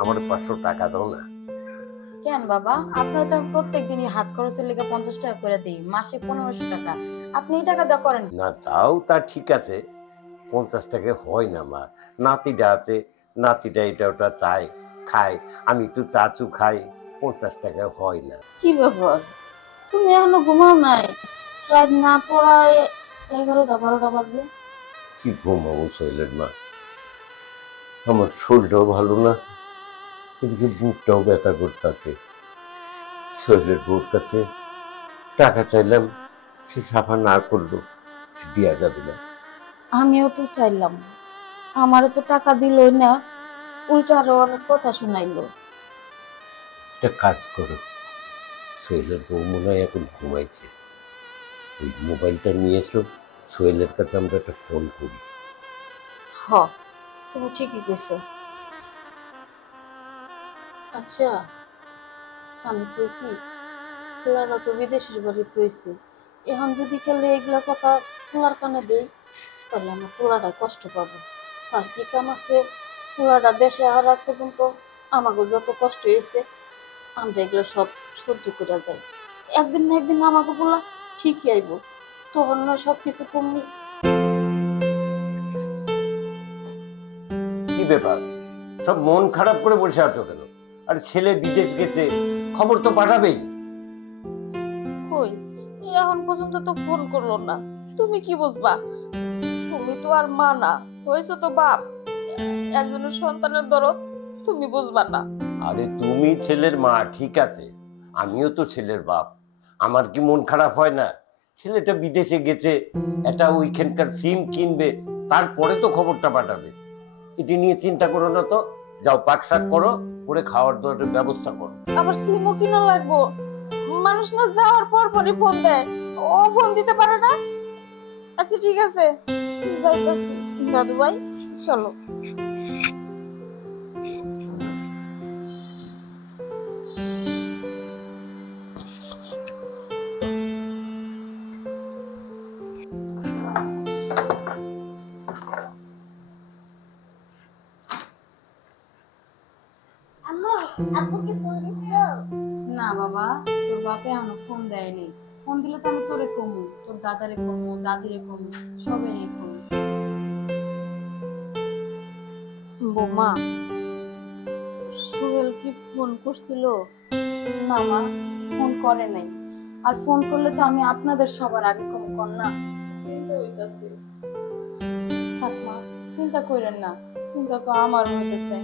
আমার 500 টাকা দাও না। কেন বাবা, আপনার তো প্রত্যেক দিনই হাত খরচের লেগে 50 টাকা করে দিই, মাসে 1500 টাকা। আপনি এই টাকা দেওয়া করেন। না তাও তা ঠিক আছে, 50 টাকা হয় না মা। নাতিটা আছে, নাতিটা এটা ওটা চায়, খায়, আমি একটু চাচু খাই, 50 টাকা হয় না। কি ব্যাপার, তুমি এখনো ঘুমাও নাই? রাত না পড়ায় 11টা 12টা বাজে। কি ঘুমাবো শৈলের মা, আমার শরীরটাও ভালো না, এদিকে বুকটাও ব্যথা করতেছে। শৈলের বউর কাছে টাকা চাইলাম, সে সাফা না করলো, দেয়া যাবে না। আমিও তো চাইলাম, আমারও তো টাকা দিলই না, উল্টা আরো অনেক কথা শুনাইলো। একটা কাজ করো, সোহেলের বউ মনে হয় এখন ঘুমাইছে, ওই মোবাইলটা নিয়ে এসো, সোহেলের কাছে আমরা একটা ফোন করি। হ, তুমি ঠিকই কইছো। আচ্ছা, আমি কই কি, পোলারা তো বিদেশের বাড়ি রয়েছে, এখন যদি খেলে এগুলা কথা পোলার কানে দেই, তাহলে আমার পোলাটা কষ্ট পাবো। আর কি কাম আছে, পোলাটা দেশে আর আগ পর্যন্ত আমাকে যত কষ্ট হয়েছে আমরা এগুলো সব সহ্য করে যাই। একদিন না একদিন আমাকে পোলা ঠিকই আইব, তখন না সব কিছু কমনি। কি ব্যাপার, সব মন খারাপ করে বসে আছো কেন? আর ছেলে বিদেশ গেছে, খবর তো পাঠাবেই। কই, এখন পর্যন্ত তো ফোন করলো না। তুমি কি বুঝবা, তুমি তো আর মা না, হয়েছো তো বাপ। একজনের সন্তানের দরদ তুমি বুঝবা না। আরে তুমি ছেলের মা ঠিক আছে, আমিও তো ছেলের বাপ, আমার কি মন খারাপ হয় না? ছেলেটা বিদেশে গেছে, একটা ওইখানকার সিম কিনবে, তারপরে তো খবরটা পাঠাবে। এটি নিয়ে চিন্তা করো না তো, যাও পাক শাক করো, করে খাওয়ার দাওয়ার ব্যবস্থা করো। আবার সিমও কিনা লাগবো? মানুষ না যাওয়ার পর পরই ফোন দেয়, ও ফোন দিতে পারে না? আচ্ছা ঠিক আছে, যাইতাছি। দাদু ভাই, চলো। আম্মু, আব্বুকে ফোন দিছো? না বাবা, তোর বাপে এখনো ফোন দেয়নি। ফোন দিলে তো আমি তোরে কমু, তোর দাদারে কমু, দাদিরে কমু, সবাই কমু। বৌমা, সোহেল কি ফোন করছিল? না মা, ফোন করে নাই। আর ফোন করলে তো আমি আপনাদের সবার আগে কম কর না। চিন্তা হইতাছে। থাক মা, চিন্তা কইরেন না, চিন্তা তো আমার হইতেছে।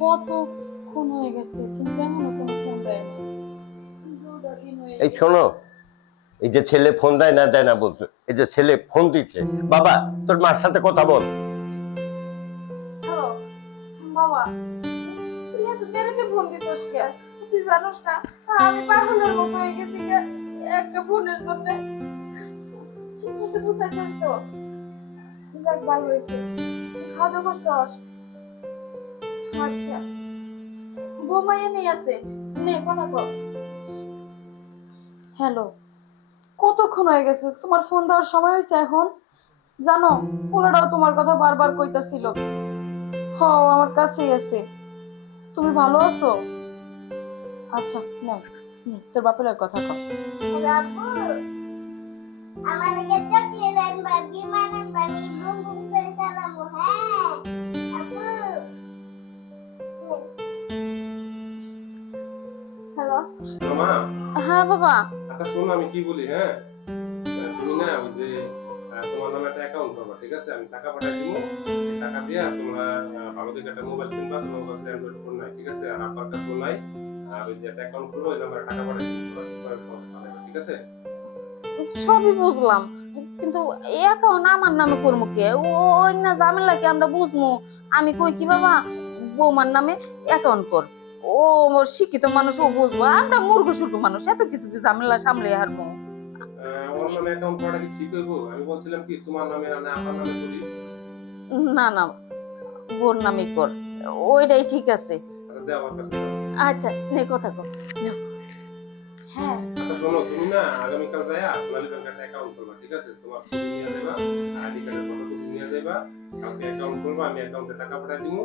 কতক্ষণ হয়ে গেছে কিন্তু এখনো কোনো ফোন দেয়নি। দুটা দিন হয়ে এই গেছে। শোনো, এই যে ছেলে ফোন দেয় না বলছো, এই যে ছেলে ফোন দিচ্ছে, বাবা তোর মার সাথে কথা বল। হ্যালো বাবা, তুই এত দেরিতে ফোন দিছিস কে? তুই জানোস না আমি পাগলের মতো হয়ে গেছি কে একটা ফোনের জন্য। ঠিক মতো বুঝাইছিস তো? যাক ভালো হয়েছে। খাওয়া দাওয়া করছস? আচ্ছা, বৌমা এনেই আছে, নে কথা কর। হ্যালো, কতক্ষণ হয়ে গেছে, তোমার ফোন দেওয়ার সময় হয়েছে এখন? জানো, পোলাটাও তোমার কথা বারবার কইতাছিল। হ, ও আমার কাছেই আছে। তুমি ভালো আছো? আচ্ছা, নাও, তোর বাপের আর কথা কর। হ্যালো আব্বু, আমার লাগে চকলেট আনবা, বিমান আনবা, আমি বুম বুম করে চালাবো, হ্যাঁ? আব্বু, হ্যালো। মা, হ্যাঁ বাবা। আচ্ছা শোনো আমি কি বলি, হ্যাঁ? তুমি না ওই যে তোমার নামে একটা অ্যাকাউন্ট করবা, ঠিক আছে? আমি টাকা পাঠাই দিব, এই টাকা দিয়া তোমরা ভালো দেখে একটা মোবাইল কিনবা, তোমার কাছে অ্যান্ড্রয়েড ফোন নাই, ঠিক আছে? আর আপনার কাছেও নাই। আর ওই যে একটা অ্যাকাউন্ট খুলবো, ওই নাম্বারে টাকা পাঠাই দিব, তোমরা ফোন চালাইবা, ঠিক আছে? সবই বুঝলাম, কিন্তু এখন আমার নামে করবো কে? ওই না ঝামেলা কি আমরা বুঝবো? আমি কই কি বাবা, বৌমার নামে অ্যাকাউন্ট কর। ও শিক্ষিত মানুষ, ও বুঝবো, আমরা মূর্খ সুর্খ মানুষ, এত কিছু কি ঝামেলা সামলে হারবো? ওর নামে অ্যাকাউন্ট করাটা কি ঠিক হইব? আমি বলছিলাম কি তোমার নামে না আপনার নামে করি। না না, বোর নামে কর, ওইটাই ঠিক আছে। আচ্ছা দে আমার কাছে দাও। আচ্ছা, নে কথা কর। নাও। হ্যাঁ। আচ্ছা শোনো, তুমি না আগামীকাল যাইয়া সোনালী ব্যাংকে একটা অ্যাকাউন্ট করবা, ঠিক আছে? তোমার ছবি নিয়ে যাবা, আইডি কার্ডের ফটোকপি নিয়ে যাবা, কালকে অ্যাকাউন্ট করবা, আমি অ্যাকাউন্টে টাকা পাঠাই দিব,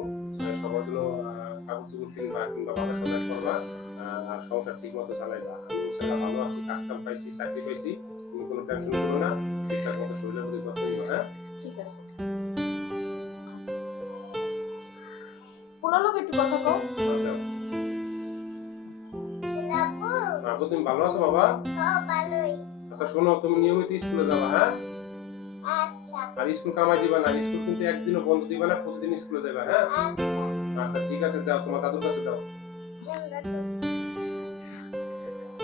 সবার জন্য কাপড় চোপড় কিনবা কিংবা বাজার সদাই করবা, আর সংসার ঠিক মতো চালাইবা। আমি ইনশাল্লাহ ভালো আছি, কাজ কাম পাইছি, চাকরি পাইছি, তুমি কোনো টেনশন করো না, ঠিকঠাক মতো শরীরের প্রতি যত্ন নিও। হ্যাঁ, ঠিক আছে। পোলার লোক একটু কথা কও। যাও। আব্বু আপু তুমি ভালো আছো বাবা? ভালোই। আচ্ছা শোনো, তুমি নিয়মিত স্কুলে যাবা। হ্যাঁ, আচ্ছা আর স্কুল কামাই দিবা না, স্কুল কিন্তু একদিনও বন্ধ দিবা না, প্রতিদিন স্কুলে যাবা। হ্যাঁ, আচ্ছা আচ্ছা ঠিক আছে, যাও তোমার দাদুর কাছে যাও।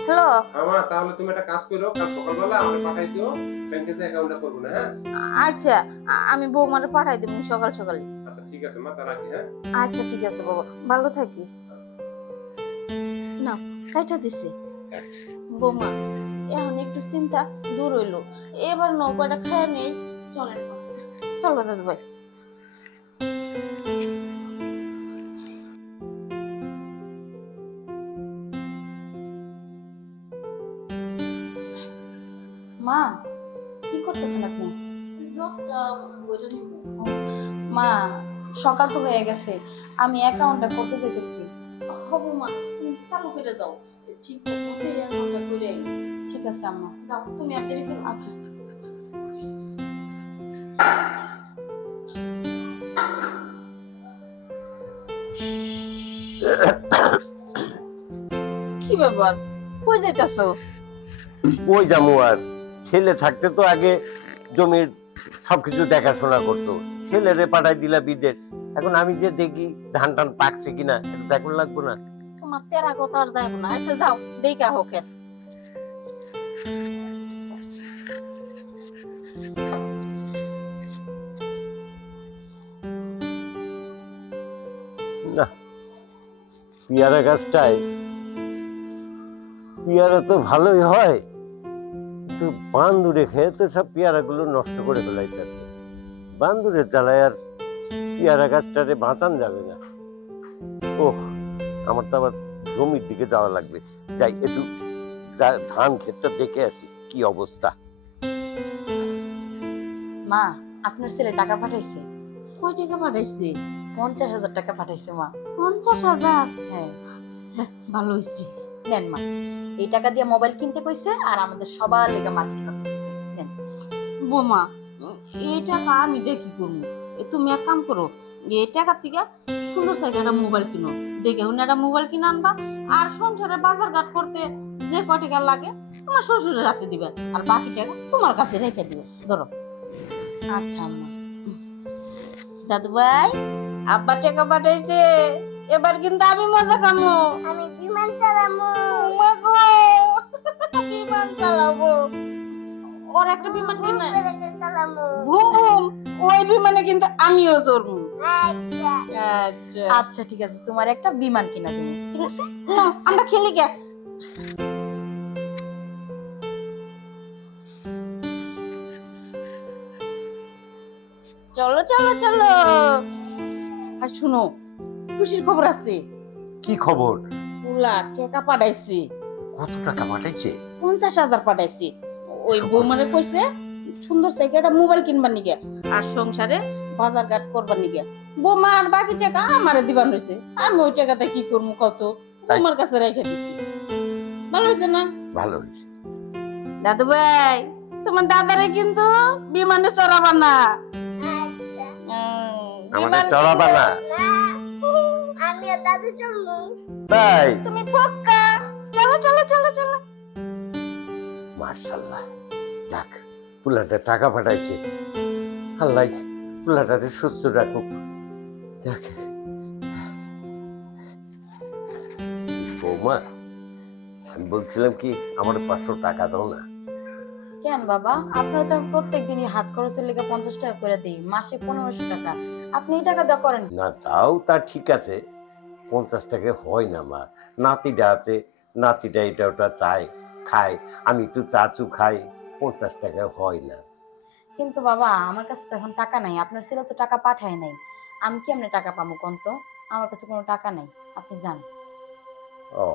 হ্যালো, মা তাহলে তুমি একটা কাজ করো, কাল সকালবেলা আমাকে পাঠাই দিও, ব্যাংকে যে অ্যাকাউন্টটা করবো না। হ্যাঁ, আচ্ছা আমি বৌমারে পাঠাই দেব সকাল সকালে। আচ্ছা ঠিক আছে মা, তা রাখি। হ্যাঁ, আচ্ছা ঠিক আছে বাবা, ভালো থাকিস। না কাইটা দিছে বৌমা, এখন একটু চিন্তা দূর হইলো। এবার নৌকাটা খায় নেই। চলেন চলো দাদু ভাই। মা কি করতেছেন আপনি? জবটা বলে নিব। মা সকাল তো হয়ে গেছে, আমি অ্যাকাউন্টটা করতে যেতেছি। হবো মা, তুমি চালু করে যাও, ঠিক মতো আমরা করে আইনি। ঠিক আছে আম্মা। যাও তুমি আর দেরি করো না। আচ্ছা কি ব্যাপার, কই যাইতাছো? ওই জামু আর ছেলে থাকতে তো আগে জমির সবকিছু দেখাশোনা করতো, ছেলেরে পাঠাই দিলা বিদেশ। এখন আমি যে দেখি ধান টান পাকছে কিনা এটা দেখুন লাগবো না? তোমার তেরা কথা আর যাইব না। আচ্ছা যাও দেখা হোক। না, পেয়ারা গাছটায় পেয়ারা তো ভালোই হয়, কিন্তু বান্দুরে খেয়ে তো সব পেয়ারা গুলো নষ্ট করে ফেলাইতেছে। বান্দুরের জ্বালায় আর পেয়ারা গাছটারে বাঁচান যাবে না। ওহ, আমার তো আবার জমির দিকে যাওয়া লাগবে। যাই একটু ধান ক্ষেতটা দেখে আসি কি অবস্থা। মা আপনার ছেলে টাকা পাঠাইছে, কয় টাকা পাঠাইছে? 50,000 টাকা পাঠাইছে মা। 50,000? হ্যাঁ ভালো হয়েছে। নেন মা, এই টাকা দিয়ে মোবাইল কিনতে কইছে আর আমাদের সবার লেগে মার্কেট করতে কইছে। নেন। বোমা, এই টাকা আমি দেখি করবো। তুমি এক কাম করো, এই টাকা থেকে সুন্দর সাইকেল একটা মোবাইল কিনো, দেখে হুন একটা মোবাইল কিনে আনবা। আর সংসারে বাজার ঘাট করতে যে কয় টাকা লাগে তোমার শ্বশুরের হাতে দিবে, আর বাকি টাকা তোমার কাছে রেখে দিবে। ধরো। আচ্ছা আম্মা। দাদু ভাই, আব্বা টাকা পাঠাইছে, এবার কিন্তু আমি মজা খামো। আমি বিমান চালাবো। ওমা গো, বিমান চালাবো। ওর একটা বিমান কিনে চালাবো। বুম বুম, ওই বিমানে কিন্তু আমিও চড়বো। আচ্ছা আচ্ছা আচ্ছা ঠিক আছে, তোমার একটা বিমান কিনা দেবো, ঠিক আছে? না, আমরা খেলি গে। চলো চলো চলো। আর শুনো, খুশির খবর আছে। কি খবর? পুলা টাকা পাঠাইছে, কত টাকা পাঠাইছে? 50,000 পাঠাইছে। ওই বৌমারে কইছে সুন্দর সাইকেল একটা মোবাইল কিনবার নিগে আর সংসারে বাজার ঘাট করবার নিগে। বৌমা আর বাকি টাকা আমারে দিবার হইছে। আমি ওই টাকাতে কি করবো কত, তোমার কাছে রেখে দিছি। ভালো হয়েছে না? ভালো হয়েছে। দাদু ভাই, তোমার দাদারে কিন্তু বিমানে চড়াবা না। আচ্ছা আমাদের চড়াবা না? না আমিও দাদু চলবো। তাই? তুমি পক্কা? চলো চলো চলো চলো। মার্শাল্লাহ, যাক, পুলাটা টাকা পাঠাইছে। আল্লাহ পুলাটারে সুস্থ রাখুক। যাক। বৌমা, আমি বলছিলাম কি, আমার 500 টাকা দাও না? কেন বাবা, আপনার তো প্রত্যেক দিনই হাত খরচের লেগে 50 টাকা করে দিই, মাসে 1500 টাকা। আপনি এই টাকা দেওয়া করেন। না, তাও তা ঠিক আছে, 50 টাকা হয় না মা। নাতিটা আছে, নাতিটা এটা ওটা চায়, খায়, আমি একটু চাচু খাই, 50 টাকা হয় না। কিন্তু বাবা আমার কাছে তো এখন টাকা নাই, আপনার ছেলে তো টাকা পাঠায় নাই, আমি কেমনে টাকা পাবো কোন তো? আমার কাছে কোনো টাকা নাই, আপনি যান। ও,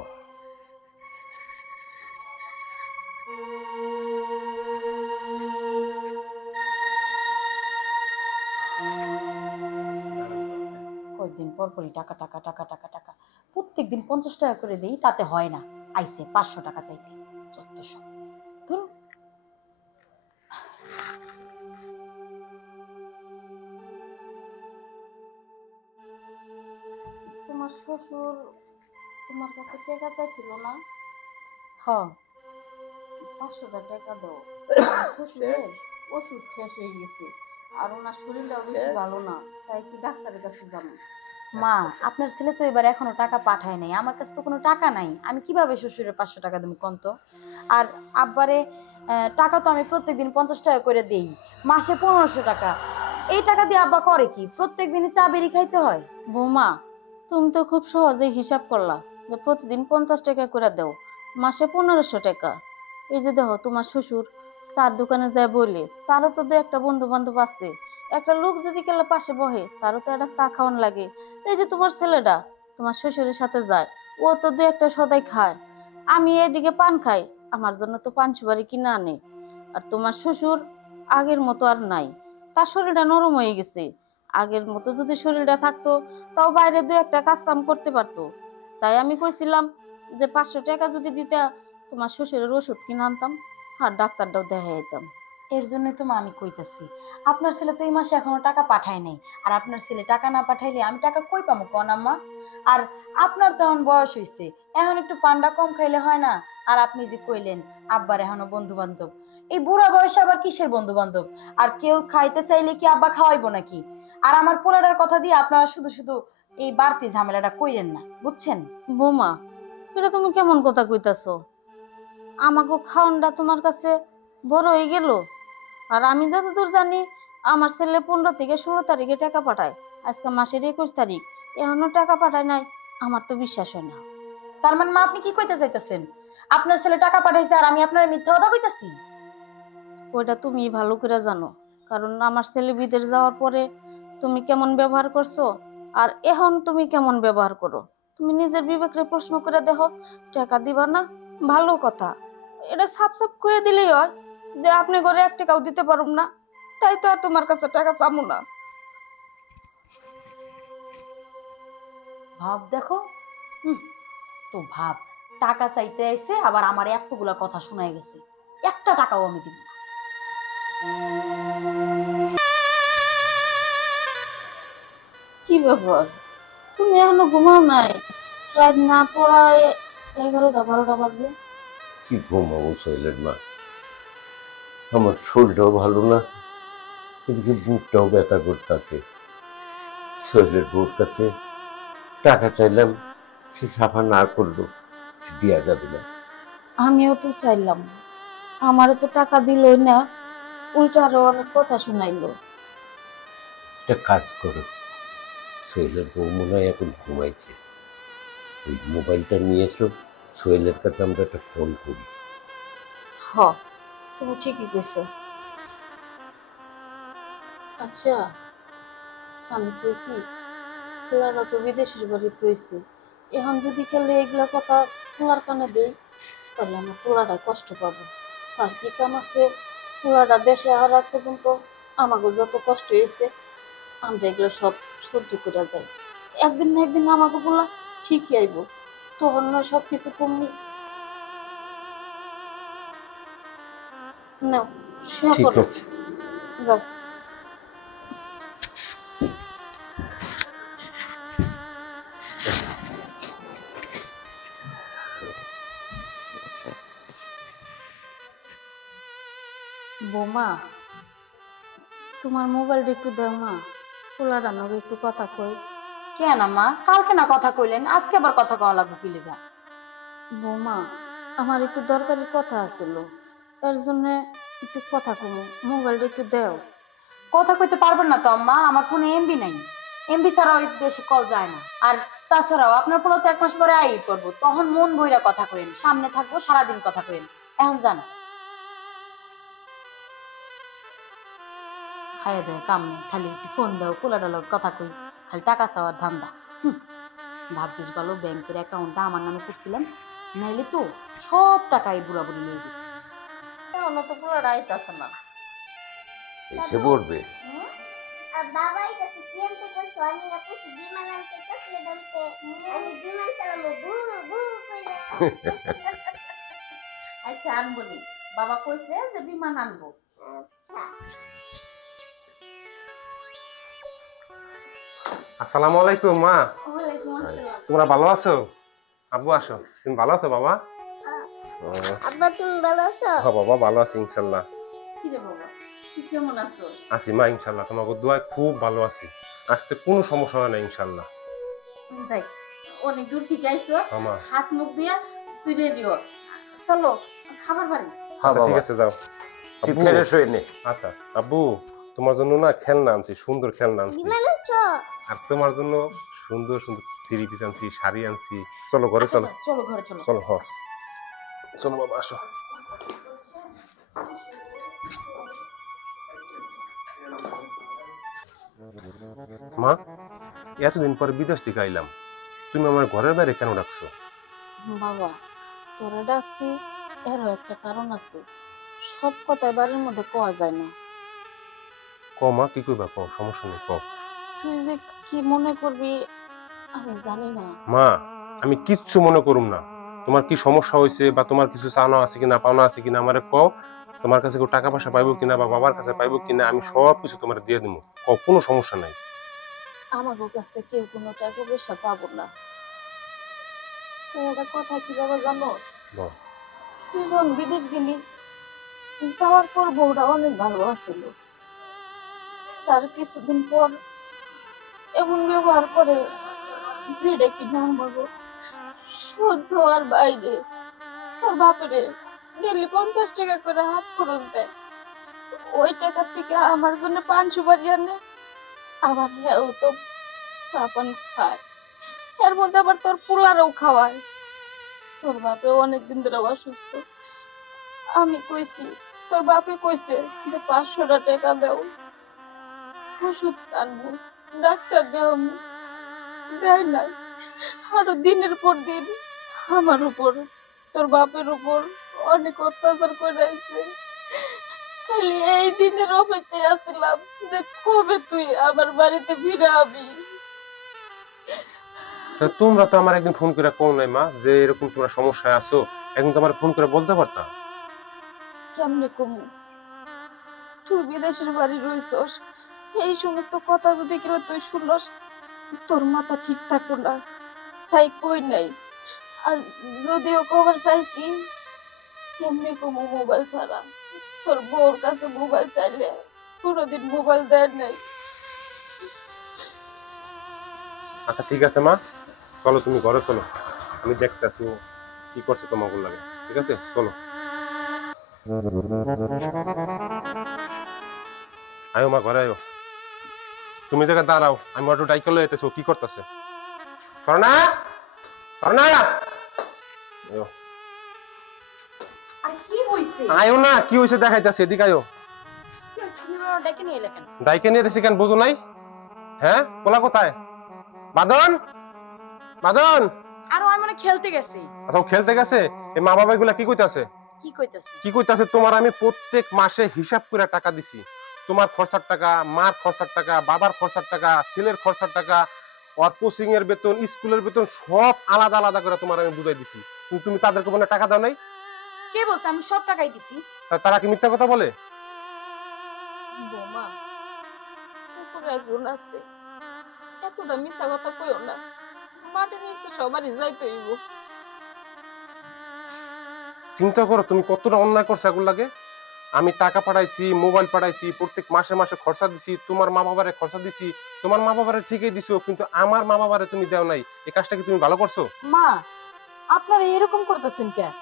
কই দিন পর পরই টাকা টাকা টাকা টাকা টাকা প্রত্যেক দিন 50 টাকা করে দিই, তাতে হয় না। আইসে 500 টাকা চাইতে, যত সব। ধরুন, তোমার শ্বশুর তোমার কাছে টাকা চাইছিল না? হ 500 টাকা দাও। শ্বশুরের ওষুধ শেষ হয়ে গেছে, আর ওনার শরীরটাও বেশি ভালো না, তাই কি ডাক্তারের কাছে যাবো। মা, আপনার ছেলে তো এবার এখনো টাকা পাঠায় নাই, আমার কাছে তো কোনো টাকা নাই, আমি কিভাবে শ্বশুরের 500 টাকা দেবো কোন তো? আর আব্বারে টাকা তো আমি প্রত্যেকদিন 50 টাকা করে দেই, মাসে 1500 টাকা। এই টাকা দিয়ে আব্বা করে কি? প্রত্যেক দিনই চা বেরি খাইতে হয়। বৌমা, তুমি তো খুব সহজেই হিসাব করলা যে প্রতিদিন 50 টাকা করে দাও, মাসে 1500 টাকা। এই যে দেখো, তোমার শ্বশুর চার দোকানে যায় বলে, তারও তো দু একটা বন্ধু বান্ধব আছে, একটা লোক যদি কেলা পাশে বহে, তারও তো একটা চা খাওয়ান লাগে। এই যে তোমার ছেলেটা তোমার শ্বশুরের সাথে যায়, ও তো দু একটা সদাই খায়। আমি এদিকে পান খাই, আমার জন্য তো পান সুপারি কিনে আনে। আর তোমার শ্বশুর আগের মতো আর নাই, তার শরীরটা নরম হয়ে গেছে। আগের মতো যদি শরীরটা থাকতো, তাও বাইরে দু একটা কাজ কাম করতে পারতো। তাই আমি কইছিলাম যে 500 টাকা যদি দিতে, তোমার শ্বশুরের ওষুধ কিনে আনতাম, আর ডাক্তারটাও দেখা যেতাম। এর জন্যই তো মা আমি কইতাছি, আপনার ছেলে তো এই মাসে এখনো টাকা পাঠায় নাই। আর আপনার ছেলে টাকা না পাঠাইলে আমি টাকা কই পাবো কোন আম্মা? আর আপনার তো এখন বয়স হইছে, এখন একটু পান্ডা কম খাইলে হয় না? আর আপনি যে কইলেন আব্বার এখনো বন্ধু বান্ধব, এই বুড়া বয়সে আবার কিসের বন্ধু বান্ধব? আর কেউ খাইতে চাইলে কি আব্বা খাওয়াইবো নাকি? আর আমার পোলাটার কথা দিয়ে আপনারা শুধু শুধু এই বাড়তি ঝামেলাটা কইরেন না, বুঝছেন? বৌমা, এটা তুমি কেমন কথা কইতাছো? আমাকে খাওয়ানটা তোমার কাছে বড় হয়ে গেল। আর আমি যতদূর জানি, আমার ছেলে 15 থেকে 16 তারিখে টাকা পাঠায়। আজকে মাসের 21 তারিখ, এখনো টাকা পাঠায় নাই। আমার তো বিশ্বাস হয় না। তার মানে মা আপনি কি কইতে চাইতেছেন? আপনার ছেলে টাকা পাঠাইছে আর আমি আপনার মিথ্যা কথা কইতাছি? ওইটা তুমি ভালো করে জানো, কারণ আমার ছেলে বিদেশ যাওয়ার পরে তুমি কেমন ব্যবহার করছো, আর এখন তুমি কেমন ব্যবহার করো। তুমি নিজের বিবেকরে প্রশ্ন করে দেখো। টাকা দিবা না, ভালো কথা, এটা সাপ সাপ কয়ে দিলেই হয় যে আপনি ঘরে 1 টাকাও দিতে পারুম না, তাই তো আর তোমার কাছে টাকা চামু না। ভাব দেখো, হুম, তো ভাব, টাকা চাইতে আইছে আবার আমার এতগুলা কথা শোনাই গেছে, একটা টাকাও আমি দিব না। কি ব্যাপার, তুমি এখনো ঘুমাও নাই? রাত না পড়ায় 11টা 12টা বাজে। কি ঘুমাবো সোহেলের মা, আমার শরীরটাও ভালো না, এদিকে বুকটাও ব্যথা করতেছে। সোহেলের বউর কাছে টাকা চাইলাম, সে সাফা না করলো, দেয়া যাবে না। আমিও তো চাইলাম, আমারে তো টাকা দিলই না, উল্টা আরো অনেক কথা শুনাইলো। একটা কাজ করো, সোহেলের বউ মনে হয় এখন ঘুমাইছে, ওই মোবাইলটা নিয়ে এসো, সোহেলের কাছে আমরা একটা ফোন করি। হ, তুমি ঠিকই কইছো। আচ্ছা, আমি কই কি, পোলারা তো বিদেশের বাড়ি রয়েছে, এখন যদি খেলে এগুলা কথা পোলার কানে দেই, তাহলে আমার পোলাটা কষ্ট পাবো। আর কি কাম আছে, পোলাটা দেশে আসার পর্যন্ত আমাকে যত কষ্ট হয়েছে, আমরা এগুলো সব সহ্য করে যাই। একদিন না একদিন আমাকে পোলা ঠিকই আইব, তখন না সব কিছু কমনি। নাও, শুয়ে ঠিক পড়ো, আছে। যাও। বৌমা, তোমার মোবাইলটা একটু দাও না, পোলাটা নাকি একটু কথা কই। কেন মা, কালকে না কথা কইলেন, আজকে আবার কথা কওয়া লাগবে কি লেগা? বৌমা, আমার একটু দরকারি কথা আছিল, এর জন্য একটু কথা কমু, মোবাইলটা একটু দাও। কথা কইতে পারবেন না তো আম্মা, আমার ফোনে এমবি নাই, এমবি ছাড়া ওই বেশি কল যায় না। আর তাছাড়াও আপনার পোলা তো 1 মাস পরে আই করবো, তখন মন ভইরা কথা কইেন, সামনে থাকবো সারাদিন কথা কইেন। এখন যান, খাইয়া দেয় কাম নেই, খালি একটু ফোন দাও, পোলাটার লগে কথা কই, খালি টাকা চাওয়ার ধান্দা। ভাগ্যিস ভালো ব্যাংকের অ্যাকাউন্টটা আমার নামে করছিলাম, নাইলে তো সব টাকা এই বুড়া বুড়ি নিয়ে যেত। এখনো তো পোলাটা আইতাছে না। এসে পড়বে। আর আমার বাবাই কাছে কি আনতে কইছো আমি না কইছি বিমান আনতে চকলেট আনতে আমি বিমান চালাবো বু বু কইরা আচ্ছা আনবো নি, বাবা কইছে যে বিমান আনবো। আচ্ছা আসসালামু আলাইকুম মা। ওয়ালাইকুম আসসালাম। তোমরা ভালো আছো? আব্বু আসো। তুমি ভালো আছো বাবা? আব্বা তুমি ভালো আছো হ্যাঁ বাবা ভালো আছি ইনশাল্লাহ। কি রে বাবা, তুই কেমন আছো? আছি মা ইনশাল্লাহ, তোমাকে দোয়ায় খুব ভালো আছি। আসতে কোনো সমস্যা হয় না ইনশাল্লাহ। যাই, অনেক দূর থেকে আইছো, হ্যাঁ মা। হাত মুখ দিয়া তুই রেডি হ, চলো খাবার বাড়ি। হ্যাঁ আচ্ছা, ঠিক বাবা, আছে যাও। তুই আব্বু, ফ্রেশ হয়ে নে। আচ্ছা আব্বু, তোমার জন্য না খেলনা আনছি, সুন্দর খেলনা আনছি। বিমান আনছো আর তোমার জন্য সুন্দর সুন্দর থ্রি পিস আনছি, শাড়ি আনছি। চলো ঘরে আচ্ছা, চলো। আচ্ছা, চলো ঘরে চলো। চলো হ চলো বাবা আসো। মা, এতদিন পরে বিদেশ থেকে আইলাম, তুমি আমার ঘরের বাইরে কেন রাখছো? বাবা, তোরা ডাকছি এরও একটা কারণ আছে, সব কথাই বাড়ির মধ্যে কোয়া যায় না। ক মা, কি কইবা ক, সমস্যা নেই ক। তুই যে কি মনে করবি আমি জানি না। মা, আমি কিচ্ছু মনে করুম না। তোমার কি সমস্যা হয়েছে বা তোমার কিছু চাওয়া আছে কিনা, পাওনা আছে কিনা আমারে কও। তোমার কাছে কেউ টাকা পয়সা পাইবো কিনা বা বাবার কাছে পাইবো কিনা, আমি সব কিছু তোমার দিয়ে দেবো। কোনো সমস্যা নাই। আমার কাছে কেউ কোনো টাকা পয়সা পাবো না। তুই একটা কথা কি বাবা জানো, বল। তুই যখন বিদেশ গেলি যাওয়ার পর বউটা অনেক ভালো আছিল, তার কিছুদিন পর এমন ব্যবহার করে যেটা কি নাম বলবো সহ্য আর বাইরে। তোর বাপেরে ডেলি 50 টাকা করে হাত খরচ দেয়, ওই টাকা থেকে আমার জন্য পান সুপারি আনে, আবার হেও তো সাপান খায়, এর মধ্যে আবার তোর পোলারও খাওয়ায়। তোর বাপে অনেকদিন ধরে অসুস্থ, আমি কইছি, তোর বাপে কইছে যে 500 টাকা দাও, ওষুধ আনবো, ডাক্তার দেওয়ামু, দেয় নাই। আরো দিনের পর দিন আমার উপর, তোর বাপের উপর অনেক অত্যাচার করে আইছে। খালি এই দিনের অপেক্ষায় আসছিলাম যে কবে তুই আমার বাড়িতে ফিরে আবি। তা তোমরা তো আমার একদিন ফোন করে কও নাই মা যে এরকম তোমরা সমস্যায় আছো, একদিন তো আমার ফোন করে বলতে পারতা। কেমনে কমু, তুই বিদেশের বাড়ি রইছস, এই সমস্ত কথা যদি কেউ তুই শুনলস তোর মাথা ঠিক থাকো না, তাই কই নাই। আর যদিও খবর চাইছি কেমনে কমু মোবাইল ছাড়া, তোর বউর কাছে মোবাইল চাইলে কোনোদিন মোবাইল দেয় নাই। আচ্ছা ঠিক আছে মা, চলো তুমি ঘরে চলো, আমি দেখতেছি ও কি করছে তোমার লাগে। ঠিক আছে চলো। আয়ো মা ঘরে আয়ো। তুমি জায়গায় দাঁড়াও, আমি অটো ডাইকেল লইতেছি, কি করতেছে। স্বর্ণা, স্বর্ণা, আয়ো। আর কি হইছে? আয়ো না, কি হয়েছে দেখাইতেছে, এদিকে আয়ো। তুমি আমার ডেকে নিয়ে এলে কেন? ডাইকে নিয়ে দিছি কেন বুঝো নাই? হ্যাঁ পোলা কোথায়? বাদন, বাদন। আর ও মনে খেলতে গেছে। আচ্ছা ও খেলতে গেছে। এই মা বাবা গুলা কি কইতাছে? কি কইতাছে? কি কইতাছে, তোমার আমি প্রত্যেক মাসে হিসাব করে টাকা দিছি। তোমার খরচার টাকা, মার খরচার টাকা, বাবার খরচার টাকা, ছেলের খরচার টাকা, ওর কোচিং এর বেতন, স্কুলের বেতন সব আলাদা আলাদা করে তোমার আমি বুঝাই দিছি। কিন্তু তুমি তাদেরকে বলে টাকা দাও নাই। কে বলছে আমি সব টাকাই দিছি? তারা কি মিথ্যা কথা বলে? বৌমা, উপরে একজন আছে, এতটা মিশা কথা কইও না, মাঠে নিচে সবারই যাইতে হইব। চিন্তা করো তুমি কতটা অন্যায় করছো এগুলো লাগে। আমি টাকা পাঠাইছি, মোবাইল পাঠাইছি, প্রত্যেক মাসে মাসে খরচা দিছি, তোমার মা বাবারে খরচা দিছি, তোমার মা বাবারে ঠিকই দিছো, কিন্তু আমার মা বাবারে তুমি দেও নাই। এই কাজটা কি তুমি ভালো করছো? মা, আপনারা এরকম করতেছেন কেন?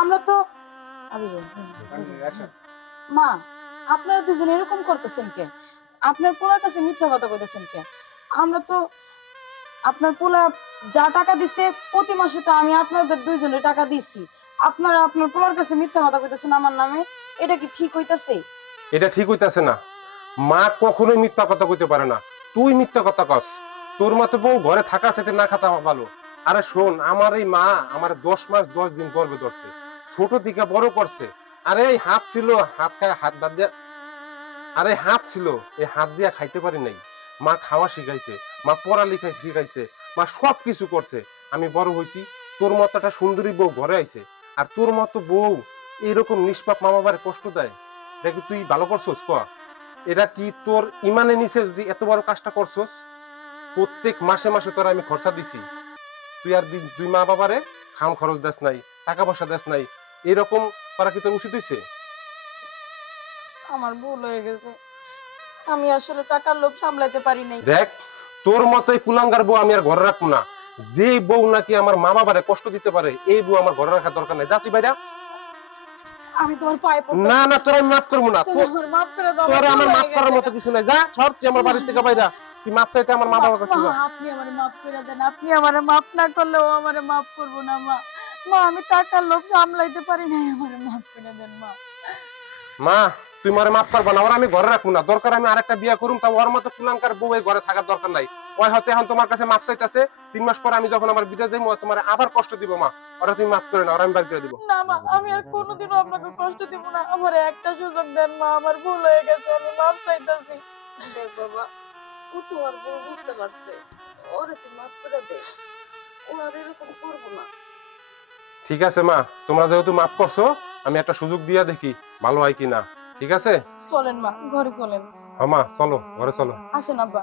আমরা তো মা, আপনারা দুজন এরকম করতেছেন কেন? আপনার পোলার কাছে মিথ্যা কথা কইতেছেন কেন? আমরা তো আপনার পোলা যা টাকা দিচ্ছে প্রতি মাসে তো আমি আপনাদের দুইজনের টাকা দিচ্ছি, আপনারা আপনার পোলার কাছে মিথ্যা কথা কইতেছেন আমার নামে, এটা কি ঠিক হইতাছে? এটা ঠিক হইতাছে না। মা কখনোই মিথ্যা কথা কইতে পারে না। তুই মিথ্যা কথা কস। তোর মতো বউ ঘরে থাকা সাথে না খাতা ভালো। আরে শোন, আমার এই মা আমার 10 মাস 10 দিন গর্ভে ধরছে, ছোট থেকে বড় করছে। আরে এই হাত ছিল, হাত খায় হাত বাদ দিয়ে আর এই হাত ছিল, এই হাত দিয়া খাইতে পারি নাই। মা খাওয়া শিখাইছে, মা পড়ালেখা শিখাইছে, মা সব কিছু করছে। আমি বড় হইছি, তোর মতো একটা সুন্দরী বউ ঘরে আইছে, আর তোর মতো বউ এরকম নিষ্পাপ মা বাবার কষ্ট দেয়, এটা কি তুই ভালো করছস? ক, এটা কি তোর ইমানে নিচে যদি এত বড় কাজটা করছস? প্রত্যেক মাসে মাসে তোর আমি খরচা দিছি, তুই আর দুই মা বাবারে খাওয়ান খরচ দেস নাই, টাকা পয়সা দেস নাই, এরকম করা কি তোর উচিত হইছে? আমার ভুল হয়ে গেছে, আমি আসলে টাকার লোভ সামলাতে পারি নাই। দেখ, তোর মতোই কুলাঙ্গার বউ আমি আর ঘরে রাখবো না। যে বউ নাকি আমার মা বাবারে কষ্ট দিতে পারে, এই বউ আমার ঘরে রাখার দরকার নাই। যা তুই বাইরা। আমি তোমার পায়ে পড়তে না না, তোর আমি মাফ করবো না। তুমি আমার মাফ করে দাও। তোর আমার ভুল মাফ হয়ে করার গেছে। মতো কিছু নাই। যা, সর তুই আমার বাড়ি থেকে বাইরা। তুই মাফ চাইতে আমার মা বাবার কাছে যা। মা, আপনি আমারে মাফ করে দেন, আপনি আমারে মাফ না করলে ও আমারে মাফ করবো না। মা, মা আমি টাকার লোভ সামলাইতে পারি নাই, আমারে মাফ করে দেন মা। মা, তুই মারে মাফ করবা না, ওর আমি ঘরে রাখবো না। দরকার আমি আরেকটা বিয়ে করুম, তা ওর মতো কুলাঙ্গার বউ এই ঘরে থাকার দরকার নাই। ওই হয়তো এখন তোমার কাছে মাফ চাইতেছে, 3 মাস পরে আমি যখন আমার বিদেশ যাই, তোমার আবার কষ্ট দিব। মা, ওরা তুমি মাফ করে না, ওরা আমি বাড়ি করে দিব। না মা, আমি আর কোনোদিনও আপনাকে কষ্ট দিব না। আমার একটা সুযোগ দেন মা, আমার ভুল হয়ে গেছে, আমি মাফ চাইতেছি। দেখ বাবা, ও তো আর ভুল বুঝতে পারছে, ওরে তুই মাফ করে দে, ও আর এরকম করবো না। ঠিক আছে মা, তোমরা যেহেতু মাফ করছো, আমি একটা সুযোগ দিয়া দেখি ভালো হয় কিনা। ঠিক আছে? চলেন মা, ঘরে চলেন। হ্যাঁ মা, চলো ঘরে চলো। আসেন আব্বা।